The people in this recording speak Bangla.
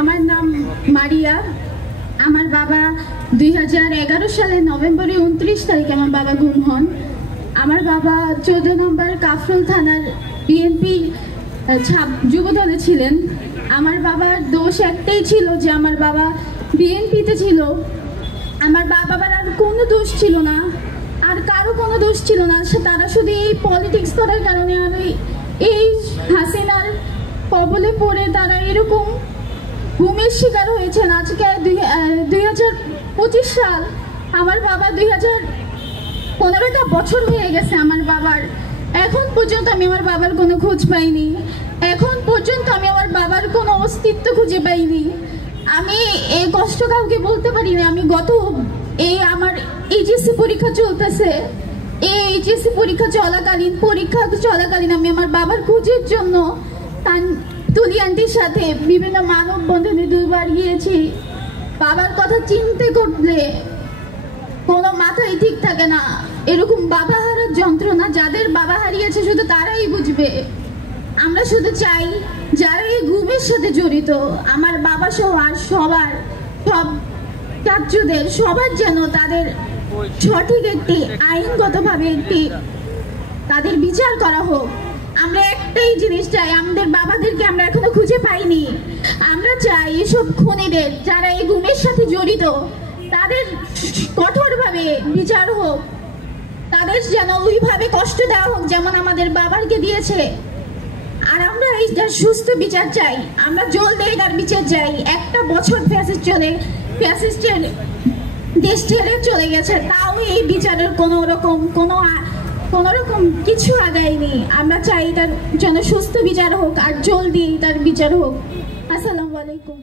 আমার নাম মারিয়া। আমার বাবা 2011 সালের নভেম্বরে 29 তারিখে আমার বাবা গুম হন। আমার বাবা 14 নম্বর কাফরুল থানার বিএনপি যুবদলে ছিলেন। আমার বাবার দোষ একটাই ছিল যে আমার বাবা বিএনপিতে ছিল। আমার বাবার আর কোনো দোষ ছিল না, আর কারো কোনো দোষ ছিল না। তারা শুধু এই পলিটিক্স করার কারণে আর এই হাসিনার কবলে পড়ে তারা এরকম গুমের শিকার হয়েছেন। আজকে 2025 সাল, আমার বাবা 2015টা বছর হয়ে গেছে আমার বাবার। এখন পর্যন্ত আমি আমার বাবার কোনো খোঁজ পাইনি। এখন পর্যন্ত আমি আমার বাবার কোনো অস্তিত্ব খুঁজে পাইনি। আমি এই কষ্ট কাউকে বলতে পারি না। আমি আমার এইচএসসি পরীক্ষা চলতেছে, এই এইচএসসি পরীক্ষা চলাকালীন আমি আমার বাবার খোঁজের জন্য তুলি আন্টির সাথে বিভিন্ন মানববন্ধনে 2বার গিয়েছি। বাবার কথা চিন্তা করলে কোনো মাথায় ঠিক থাকে না। এরকম বাবা হারার যন্ত্রণা যাদের বাবা হারিয়েছে শুধু তারাই বুঝবে। আমরা শুধু চাই যারা এই গুমের সাথে জড়িত, আমার বাবা সহ আর সব কার্যদের সবার যেন তাদের সঠিক একটি আইনগতভাবে তাদের বিচার করা হোক। আমরা একটাই জিনিস চাই, আমাদের বাবাদেরকে আমরা এখনো খুঁজে পাইনি। আমরা চাই এসব খুনিদের যারা এই গুমের সাথে জড়িত তাদের কঠোরভাবে বিচার হোক, তাদের যেন ওইভাবে কষ্ট দেওয়া হোক যেমন আমাদের বাবাকে দিয়েছে। আর আমরা এইটার সুস্থ বিচার চাই, আমরা জলদি এটার বিচার চাই। 1 বছর ফ্যাসিস্টের দেশ ছেড়ে চলে গেছে, তাও এই বিচারের কোনো রকম কিছু আগায়নি। আমরা চাই এটার যেন সুস্থ বিচার হোক আর জলদি এটার বিচার হোক। আসসালামু আলাইকুম।